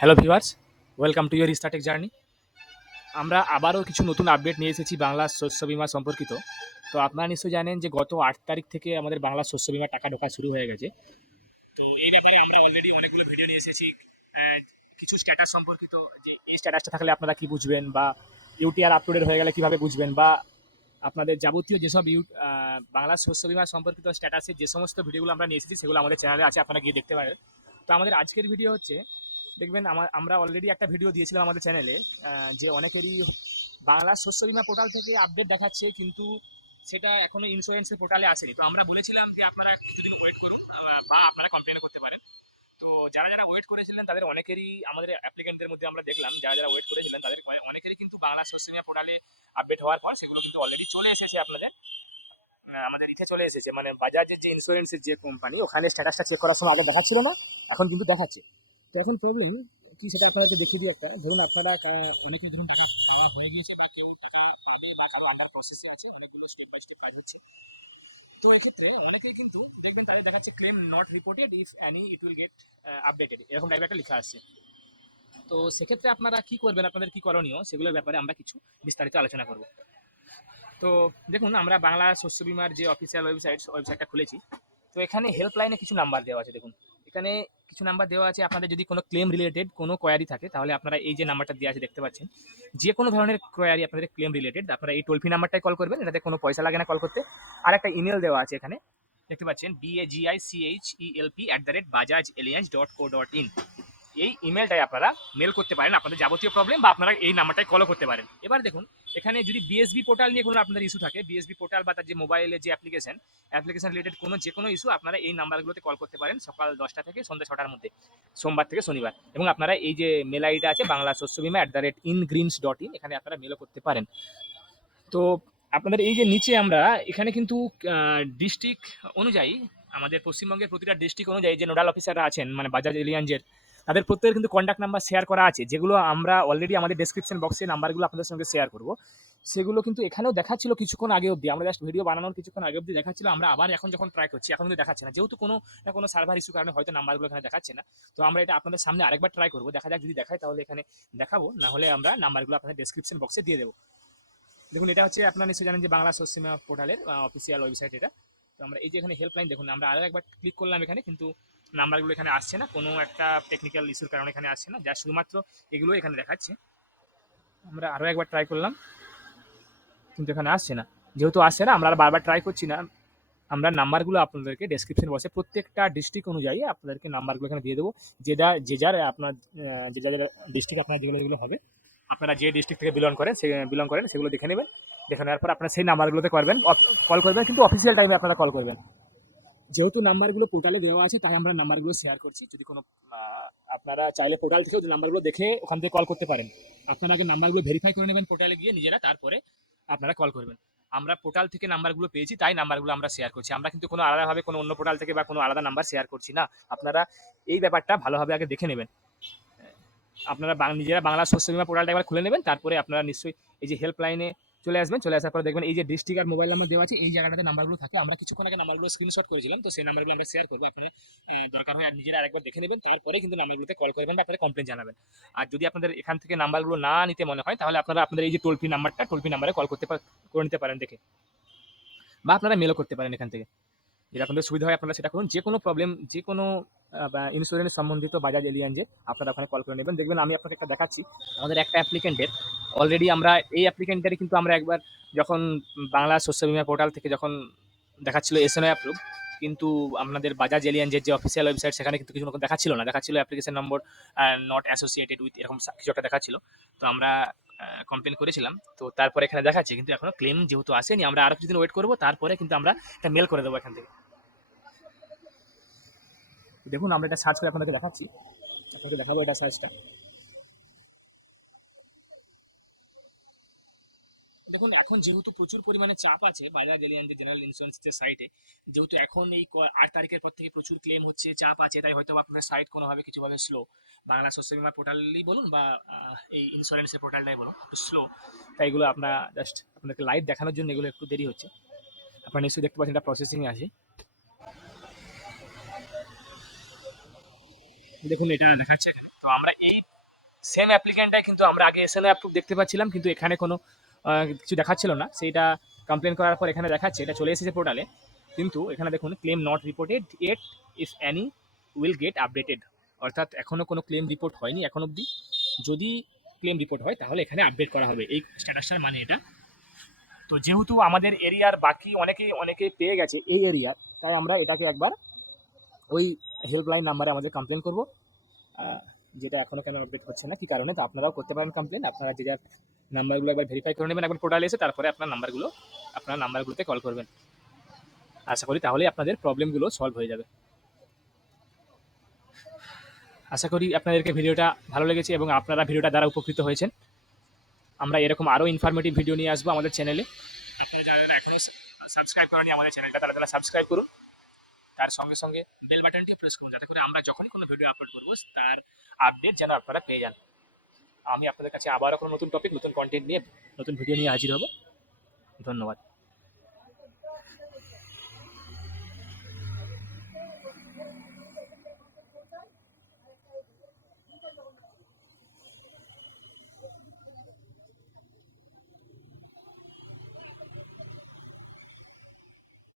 Hello viewers, welcome to your Startech journey. আমরা আবারও কিছু নতুন আপডেট নিয়ে এসেছি বাংলা শস্য বিমা সম্পর্কিত। তো আপনারা নিশ্চয়ই জানেন যে গত 8 তারিখ থেকে আমাদের বাংলা শস্য বিমার টাকা ঢোকা শুরু হয়ে গেছে। তো এই ব্যাপারে আমরা অলরেডি অনেকগুলো ভিডিও নিয়ে এসেছি। আহ, কিছু স্ট্যাটাস সম্পর্কিত, যে এই স্ট্যাটাসটা থাকলে আপনারা কি বুঝবেন, বা ইউটিআর আপলোডেড হয়ে গেলে কিভাবে বুঝবেন, বা আপনাদের যাবতীয় যেসব বাংলা শস্য বিমা সম্পর্কিত স্ট্যাটাসে যে সমস্ত ভিডিওগুলো আমরা নিয়ে এসেছি সেগুলো আমাদের চ্যানেলে আছে, আপনারা গিয়ে দেখতে পারেন। তো আমাদের আজকের ভিডিও হচ্ছে, দেখবেন আমরা অলরেডি একটা ভিডিও দিয়েছিলাম আমাদের চ্যানেলে, যে অনেকেরই বাংলা শস্য বিমা পোর্টাল থেকে আপডেট দেখাচ্ছে, কিন্তু সেটা এখনো ইন্স্যুরেন্সের পোর্টালে আসেনি। তো আমরা বলেছিলাম যে আপনারা কিছুদিন ওয়েট করুন, বা আপনারা কমপ্লেন করতে পারেন। তো যারা যারা ওয়েট করেছিলেন তাদের অনেকেরই, আমাদের অ্যাপ্লিকেন্টদের মধ্যে আমরা দেখলাম যারা যারা ওয়েট করেছিলেন তাদের অনেকেরই কিন্তু বাংলা শস্য বিমা পোর্টালে আপডেট হওয়ার পর সেগুলো কিন্তু অলরেডি চলে এসেছে আপনাদের, আমাদের ইথে চলে এসেছে, মানে বাজাজের যে ইন্স্যুরেন্সের যে কোম্পানি, ওখানে স্ট্যাটাসটা চেক করার সময় আগে দেখাচ্ছিল না, এখন কিন্তু দেখাচ্ছে। তো এখন প্রবলেম কি সেটা আপনাদেরকে দেখিয়ে দিই। একটা ধরুন আপনারা অনেকে ধরুন টাকা পাওয়া হয়ে গিয়েছে, বা কেউ টাকা পাবে, বা কারো আন্ডার প্রসেসে আছে, অনেকগুলো স্টেপ বাই স্টেপ কাজ হচ্ছে। তো এক্ষেত্রে অনেকেই কিন্তু দেখবেন তাদের দেখাচ্ছে claim not reported, if any it will get updated, এরকম টাইপের একটা লেখা আসছে। তো সেক্ষেত্রে আপনারা কি করবেন, আপনাদের কি করণীয়, সেগুলোর ব্যাপারে আমরা কিছু বিস্তারিত আলোচনা করব। তো দেখুন, আমরা বাংলা শস্য বিমার যে অফিসিয়াল ওয়েবসাইটটা খুলেছি। তো এখানে হেল্পলাইনে কিছু নাম্বার দেওয়া আছে। দেখুন, এখানে কিছু নাম্বার দেওয়া আছে। আপনাদের যদি কোনো ক্লেম রিলেটেড কোনো কোয়ারি থাকে, তাহলে আপনারা এই যে নাম্বারটা দেওয়া আছে দেখতে পাচ্ছেন, যে কোনো ধরনের কোয়ারি আপনাদের ক্লেম রিলেটেড, আপনারা এই টোল ফ্রি নাম্বারটাই কল করবেন, এটাতে কোনো পয়সা লাগে না কল করতে। আর একটা ইমেল দেওয়া আছে এখানে, দেখতে পাচ্ছেন, bagichelp@bajajalliance.co.in। এই ইমেলটাই আপনারা মেল করতে পারেন আপনাদের যাবতীয় প্রবলেম, বা আপনারা এই নাম্বারটাই কলও করতে পারেন। এবার দেখুন, এখানে যদি বিএসবি পোর্টাল নিয়ে কোনো আপনাদের ইস্যু থাকে, বিএসবি পোর্টাল বা তার যে মোবাইলের যে অ্যাপ্লিকেশন রিলেটেড কোনো যে কোনো ইস্যু, আপনারা এই নাম্বারগুলোতে কল করতে পারেন সকাল 10টা থেকে সন্ধ্যা 6টার মধ্যে, সোমবার থেকে শনিবার। এবং আপনারা এই যে মেল আইডিটা আছে বাংলা শস্য বিমা @ingreens.in, এখানে আপনারা মেলও করতে পারেন। তো আপনাদের এই যে নিচে আমরা এখানে কিন্তু ডিস্ট্রিক্ট অনুযায়ী, আমাদের পশ্চিমবঙ্গের প্রতিটা ডিস্ট্রিক্ট অনুযায়ী যে নোডাল অফিসাররা আছেন, মানে বাজাজ এলিয়াঞ্জের, তাদের প্রত্যেকের কিন্তু কন্ট্যাক্ট নাম্বার শেয়ার করা আছে, যেগুলো আমরা অলরেডি আমাদের ডেসক্রিপশন বক্সে নাম্বারগুলো আপনাদের সঙ্গে শেয়ার করব। সেগুলো কিন্তু এখানেও দেখাচ্ছিল কিছুক্ষণ আগে অবধি, আমরা জাস্ট ভিডিও বানানোর কিছুক্ষণ আগে অবধি দেখাচ্ছিল। আমরা আবার এখন যখন ট্রাই করছি, এখন কিন্তু দেখাচ্ছে না, যেহেতু কোনো না কোনো সার্ভার ইস্যু কারণে হয়তো নাম্বারগুলো এখানে দেখাচ্ছে না। তো আমরা এটা আপনাদের সামনে আরেকবার ট্রাই করবো, দেখা যাক, যদি দেখায় তাহলে এখানে দেখাবো, না হলে আমরা নাম্বারগুলো আপনাদের ডেসক্রিপশন বক্সে দিয়ে দেবো। দেখুন, এটা হচ্ছে, আপনারা নিশ্চয়ই জানেন যে বাংলা শস্যবিমা পোর্টালের অফিসিয়াল ওয়েবসাইট এটা। তো আমরা এই যে এখানে হেল্পলাইন, দেখুন আমরা আরও একবার ক্লিক করলাম এখানে, কিন্তু নাম্বারগুলো এখানে আসছে না, কোনো একটা টেকনিক্যাল ইস্যুর কারণে এখানে আসছে না, যা শুধুমাত্র এগুলো এখানে দেখাচ্ছে। আমরা আরও একবার ট্রাই করলাম, কিন্তু এখানে আসছে না। যেহেতু আসছে না, আমরা আর বারবার ট্রাই করছি না। আমরা নাম্বারগুলো আপনাদেরকে ডেসক্রিপশন বক্সে প্রত্যেকটা ডিস্ট্রিক্ট অনুযায়ী আপনাদেরকে নাম্বারগুলো এখানে দিয়ে দেবো। যে যার আপনার যে যার ডিস্ট্রিক্ট আপনার যেগুলো যেগুলো হবে, আপনারা যে ডিস্ট্রিক্ট থেকে বিলং করেন সেগুলো দেখে নেবেন। দেখে নেওয়ার পর আপনারা সেই নাম্বারগুলোতে কল করবেন, কিন্তু অফিসিয়াল টাইমে আপনারা কল করবেন। যেহেতু নাম্বারগুলো পোর্টালে দেওয়া আছে, তাই আমরা নাম্বারগুলো শেয়ার করছি। যদি কোনো আপনারা চাইলে পোর্টাল থেকেও নাম্বারগুলো দেখে ওখান থেকে কল করতে পারেন। আপনারা আগে নাম্বারগুলো ভেরিফাই করে নেবেন পোর্টালে গিয়ে নিজেরা, তারপরে আপনারা কল করবেন। আমরা পোর্টাল থেকে নাম্বারগুলো পেয়েছি, তাই নাম্বারগুলো আমরা শেয়ার করছি। আমরা কিন্তু কোনো আলাদাভাবে কোনো অন্য পোর্টাল থেকে বা কোনো আলাদা নাম্বার শেয়ার করছি না। আপনারা এই ব্যাপারটা ভালোভাবে আগে দেখে নেবেন। আপনারা নিজেরা বাংলা শস্য বিমা পোর্টালটা একবার খুলে নেবেন, তারপরে আপনারা নিশ্চয়ই এই যে হেল্পলাইনে চলে আসবেন। চলে আসার পরে দেখবেন এই যে ডিস্ট্রিক্ট আর মোবাইল নাম্বার দেওয়া আছে, এই জায়গাটাতে নাম্বারগুলো থাকে। আমরা কিছুক্ষণ আগে নাম্বারগুলো স্ক্রিনশট করেছিলাম, তো সেই নাম্বারগুলো আমরা শেয়ার করবো। আপনারা দরকার হয় আর নিজেরা আরেকবার দেখে নেবেন, তারপরে কিন্তু নাম্বারগুলোতে কল করবেন বা আপনারা কমপ্লেন জানাবেন। আর যদি আপনাদের এখান থেকে নাম্বারগুলো না নিতে মনে হয়, তাহলে আপনারা আপনাদের এই যে টোল ফ্রি নাম্বারে কল করে নিতে পারেন দেখে, বা আপনারা মেলও করতে পারেন এখান থেকে। যেটা আপনাদের সুবিধা হয় আপনারা সেটা করুন। যে কোনো প্রবলেম, যে কোনো ইন্স্যুরেন্স সম্বন্ধিত বাজাজ এলিয়াঞ্জে আপনারা ওখানে কল করে নেবেন। দেখবেন আমি আপনাকে একটা দেখাচ্ছি, আমাদের একটা অ্যাপ্লিকেন্টের অলরেডি, আমরা এই অ্যাপ্লিকেন্টেরই কিন্তু আমরা একবার যখন বাংলা শস্য বিমা পোর্টাল থেকে যখন দেখাচ্ছিল এসএনআই অ্যাপ্রুভ, কিন্তু আপনাদের বাজাজ এলিয়াঞ্জের যে অফিসিয়াল ওয়েবসাইট, সেখানে কিন্তু কিছু দেখাচ্ছিল না, দেখাচ্ছিল application number not associated with, এরকম কিছু একটা দেখাচ্ছিল। তো আমরা কমপ্লেন করেছিলাম, তো তারপরে এখানে দেখাচ্ছে, কিন্তু এখনো ক্লেম যেহেতু আসেনি, আমরা আরো কিছুদিন ওয়েট করবো, তারপরে কিন্তু আমরা একটা মেল করে দেবো এখান থেকে। দেখুন, আমরা এটা সার্চ করে আপনাদেরকে দেখাচ্ছি, আপনাকে দেখাবো এটা সার্চটা। দেখুন, এখন যেহেতু প্রচুর পরিমাণে চাপ আছে বাজাজ এলিয়ান্জ জেনারেল ইন্স্যুরেন্সের সাইটে, যেহেতু এখন এই 8 তারিখের পর থেকে প্রচুর ক্লেম হচ্ছে, চাপ আছে, তাই হয়তো আপনার সাইট কোনোভাবে কিছুভাবে স্লো, বাংলা শস্য বিমা পোর্টালই বলুন বা এই ইন্স্যুরেন্সের পোর্টালটাই বলুন, একটু স্লো। তাই এগুলো আমরা জাস্ট আপনাদেরকে লাইভ দেখানোর জন্য এগুলো একটু দেরি হচ্ছে। আপনারা নিশ্চয়ই দেখতে পাচ্ছেন এটা প্রসেসিংয়ে আছে। দেখুন, এটা দেখাচ্ছে, তো আমরা এই সেম অ্যাপ্লিক্যান্টটাই কিন্তু আমরা আগে এসএনও অ্যাপ্রুভ দেখতে পাচ্ছিলাম, কিন্তু এখানে কোনো কিছু দেখাচ্ছিল না। সেইটা কমপ্লেন করার পর এখানে দেখাচ্ছে, এটা চলে এসেছে পোর্টালে, কিন্তু এখানে দেখুন claim not reported yet, if any will get updated, অর্থাৎ এখনও কোনো ক্লেম রিপোর্ট হয়নি এখন অবধি। যদি ক্লেম রিপোর্ট হয় তাহলে এখানে আপডেট করা হবে, এই স্ট্যাটাসটার মানে এটা। তো যেহেতু আমাদের এরিয়ার বাকি অনেকে পেয়ে গেছে এই এরিয়ার, তাই আমরা এটাকে একবার ওই হেল্পলাইন নাম্বারে আমাদের কমপ্লেন করবো, যেটা এখনও কেন আপডেট হচ্ছে না, কী কারণে। তো আপনারাও করতে পারেন কমপ্লেন, আপনারা যে যার নাম্বারগুলো একবার ভেরিফাই করে নেবেন একবার পোর্টালে এসে, তারপরে আপনার নাম্বারগুলোতে কল করবেন। আশা করি তাহলেই আপনাদের প্রবলেমগুলো সলভ হয়ে যাবে। আশা করি আপনাদেরকে ভিডিওটা ভালো লেগেছে এবং আপনারা ভিডিওটা দ্বারা উপকৃত হয়েছেন। আমরা এরকম আরও ইনফরমেটিভ ভিডিও নিয়ে আসবো আমাদের চ্যানেলে। আপনারা যারা এখনও সাবস্ক্রাইব করেনি আমাদের চ্যানেলটা, তারা সাবস্ক্রাইব করুন। তার সঙ্গে সঙ্গে বেল বাটনটিও প্রেস করুন, যাতে করে আমরা যখনই কোনো ভিডিও আপলোড করবো তার আপডেট যেন আপনারা পেয়ে যান। আমি আপনাদের কাছে আবারও কোনো নতুন টপিক, নতুন কন্টেন্ট নিয়ে, নতুন ভিডিও নিয়ে হাজির হব। ধন্যবাদ।